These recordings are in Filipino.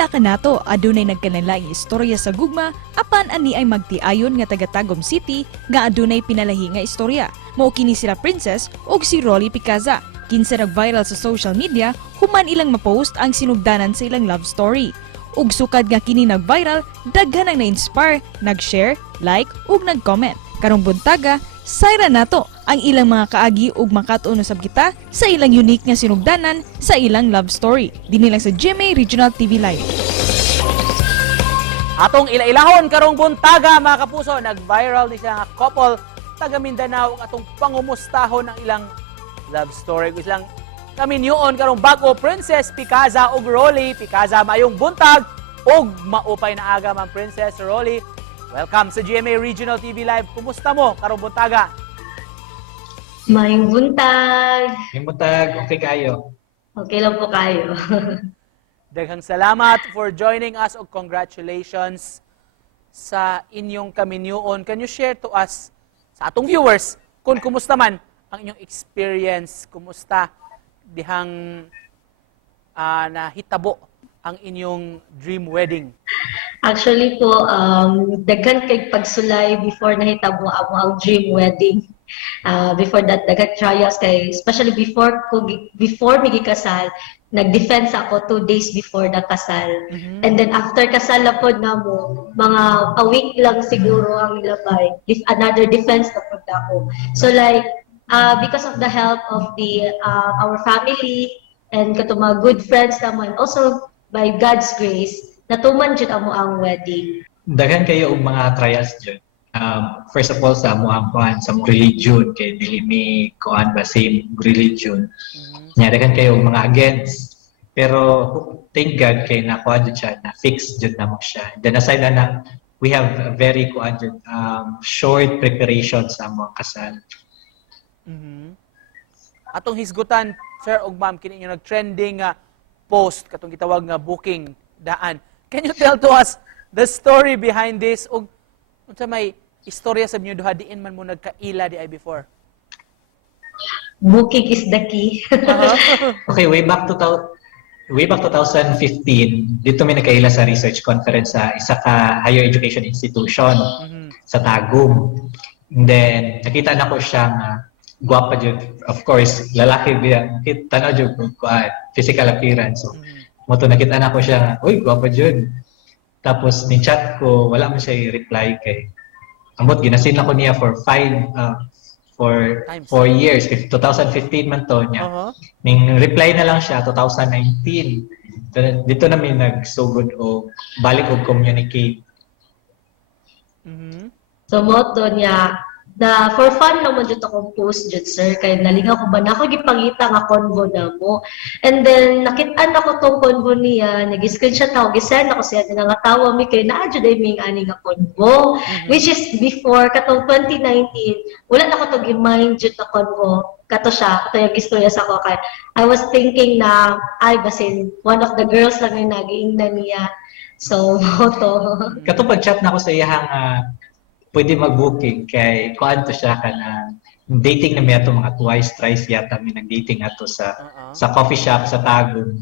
pila ka nato adunay nagkanalang istorya sa gugma apan ani ay magtiayon nga taga Tagum City nga adunay pinalahi nga istorya. Mao kini sila Princess ug si Rolly Picaza. Kinsa nag-viral sa social media human ilang mapost ang sinugdanan sa ilang love story. Ug sukad nga kini nag-viral, daghan ang na-inspire, nag-share, like ug nag-comment. Karong buntaga, sayra nato ang ilang mga kaagi ug makatuon usab kita sa ilang unique nga sinugdanan sa ilang love story. Dinhi lang sa GMA Regional TV Live. Atong ila-ilahon karong buntaga mga kapuso, nag-viral ni siya nga couple taga Mindanao ug atong pangumustahon ang ilang love story ug ilang kaminyoon karong bag-o Princess Picaza ug Rolly Picaza. Mayong buntag ug maupay na aga mang Princess Rolly. Welcome sa GMA Regional TV Live. Kumusta mo karong buntaga? Mayong buntag. Mayong buntag, okay kayo. Okay lang po kayo. Daghang salamat for joining us ug congratulations sa inyong kaminyoon. Can you share to us, sa atong viewers, kung kumusta man ang inyong experience, kumusta dihang nahitabo ang inyong dream wedding? Actually po, daghan kay pagsulay before nahitabo amo ang dream wedding. Before that, daghan trials kay, especially before mi kasal, nag-defense ako 2 days before the kasal. And then after kasal na po na mo, mga a week lang siguro ang nilabay. If another defense na po ako. So like, because of the help of our family and kato mga good friends naman, also by God's grace, natuman jud amo ang wedding. Daghan kayo og mga trials dyan. First of all, sa amuang kuhan, sa mong religion, kay dili mi kuhan ba same religion. Daghan kayo og mga against. Pero thank God kay nakuha jud siya, na fix jud na mo siya. Then aside na we have a very kuhan jud, short preparation sa amuang kasal. Atong hisgutan, sir ug ma'am, kini yung nag-trending post katong gitawag nga booking daan. Can you tell to us the story behind this ug unsa may istorya sa inyo duha diin man mo nagkaila di ay before? Booking is the key. Okay, way back 2015, dito may nagkaila sa research conference sa isa ka higher education institution sa Tagum. And then nakita na ko siya nga guwapa jud, of course, lalaki biya. Tanaw jud ko physical appearance. So, moto nakita na ko siya nga, uy, guwapa jud. Tapos ni chat ko, wala man siya i-reply kay. Amot ginasin ako niya for 4 years. 2015 man to niya. Ning reply na lang siya 2019. Dito namin nagsugod o balik og communicate. So moto niya na for fun lang mo jud akong post jud sir kay nalingaw ko ba na ako gipangita nga convo na mo. And then nakit-an ako tong convo niya, nag-screenshot ako, gisend ako siya nga tawa mi kay naa jud ay ming ani nga convo, which is before katong 2019 wala na ko to gi-mind jud na convo. Kato siya, kato yung istorya sa ko kay I was thinking na ay basin one of the girls lang yung nagiingnan niya. So moto. Kato pag-chat na ako sa iyang pwede mag-booking kay kuan to siya kana dating na miya to mga twice, thrice yata mi nag-dating ato sa coffee shop sa Tagum.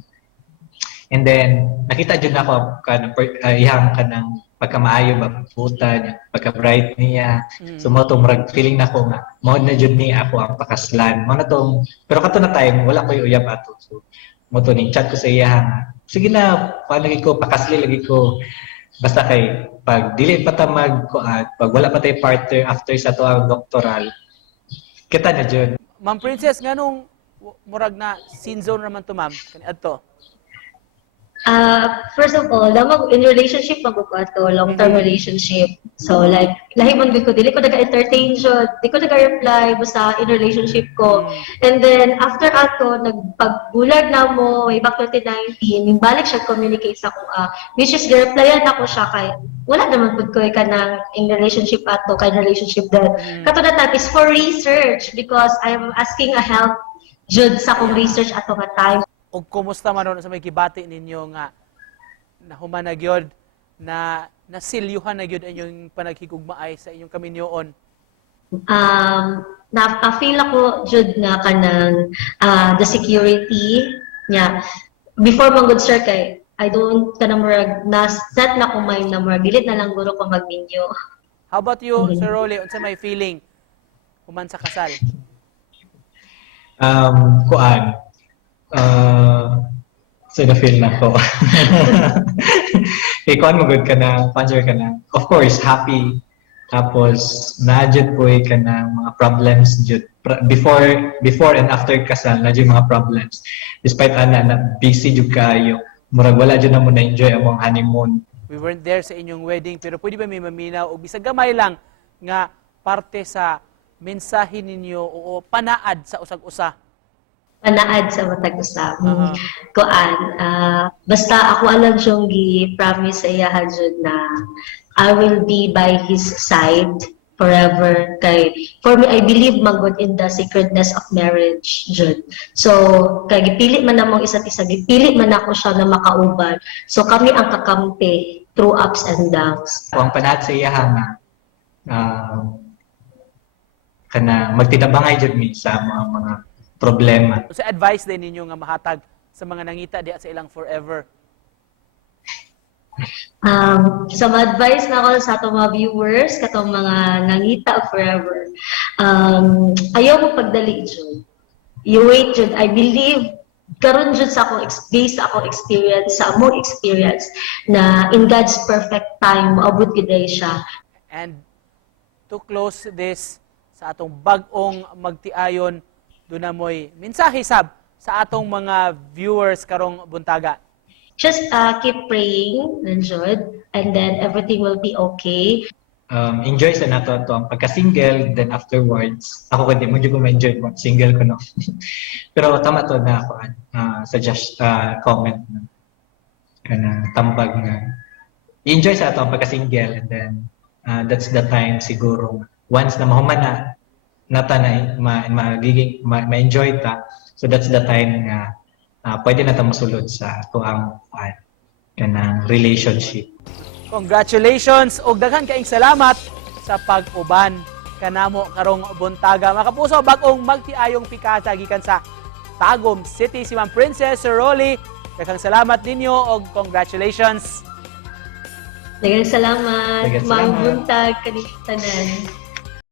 And then nakita jud nako kana iyang kanang pagkamaayo ba puta niya, pagka-bright niya. So mo to murag feeling nako nga mao na jud ni ako ang pakaslan. Mo na to pero kato na time wala ko uyab ato. So mo to ning chat ko sa iya. Sige na, paano ko pakasli lagi ko. Basta kay pag dili pa ta pag wala pa tay partner after sa to ang doctoral, kita na jud. Ma'am Princess, nganong murag na sin zone naman to ma'am? Kani adto. First of all, in relationship magbubuhat ko, long-term relationship. So like, lahi man ko, dili ko nag-entertain siya, di ko nag-reply basta in relationship ko. And then, after ato, nagpagbulag na mo, way back 2019, balik siya communicate sa ko, which is, replyan ako siya kay, wala naman po ko ka ng in relationship ato, kay relationship that. Kato na that is for research because I'm asking a help jud sa akong research ato nga time. O kumusta man ron sa may kibati ninyo nga nahuman na gyud na nasilyuhan na gyud inyong panaghigugmaay sa inyong kaminyoon? Na-feel ako jud nga kanang the security niya. Before man good sir kay I don't ka na murag na set na ko mind na murag dilit na lang guro ko magminyo. How about you, Sir Rolly? Unsa may feeling human sa kasal? Kuan. So na-feel na ko. Kuan mo good ka na, panser ka na. Of course, happy. Tapos, na-jud po ka na mga problems jud. Before and after kasal, na-jud mga problems. Despite na busy jud kayo. Murag wala jud na mo na-enjoy ang mga honeymoon. We weren't there sa inyong wedding, pero pwede ba may maminaw o bisag gamay lang nga parte sa mensahe ninyo o panaad sa usag-usa? Panaad sa matag usab. Kuan, basta ako alam siyang gi-promise sa iya jud na I will be by his side forever. Kay for me, I believe magod in the sacredness of marriage jud. So kay gipili man namong isa't isa, gipili man ako siya na makauban. So kami ang kakampi through ups and downs. Kung ang panaad sa iya nga kana magtinabangay jud mi sa mga problema. Sa advice din ninyo nga mahatag sa mga nangita diha sa ilang forever? Sa advice na ako sa atong mga viewers, katong mga nangita forever, ayaw mo pagdali jud. You wait jud. I believe karon jud sa akong based sa akong experience, sa among experience na in God's perfect time moabot gid siya. And to close this sa atong bag-ong magtiayon, doon na mo'y mensahe sab sa atong mga viewers karong buntaga. Just keep praying, Nanjod, and then everything will be okay. Enjoy sa nato to ang pagka-single, then afterwards, ako kundi mo ko ma-enjoy mo, single ko no. Pero tama to na ako, suggest, comment na, tambag na, enjoy sa ato ang pagka-single, and then that's the time siguro, once na mahuman na, nata na ma-enjoy ta, so that's the time nga, pwede na tayo masulod sa ito ang kanang relationship. Congratulations ug daghan kaayong salamat sa pag-uban kanamo karong buntaga. Mga kapuso, bag-ong magtiayong pikasa gikan sa Tagum City si Ma'am Princess Sir Rolly. Daghang salamat ninyo ug congratulations. Daghang salamat. Daghang salamat. Mabuntag kanitanan.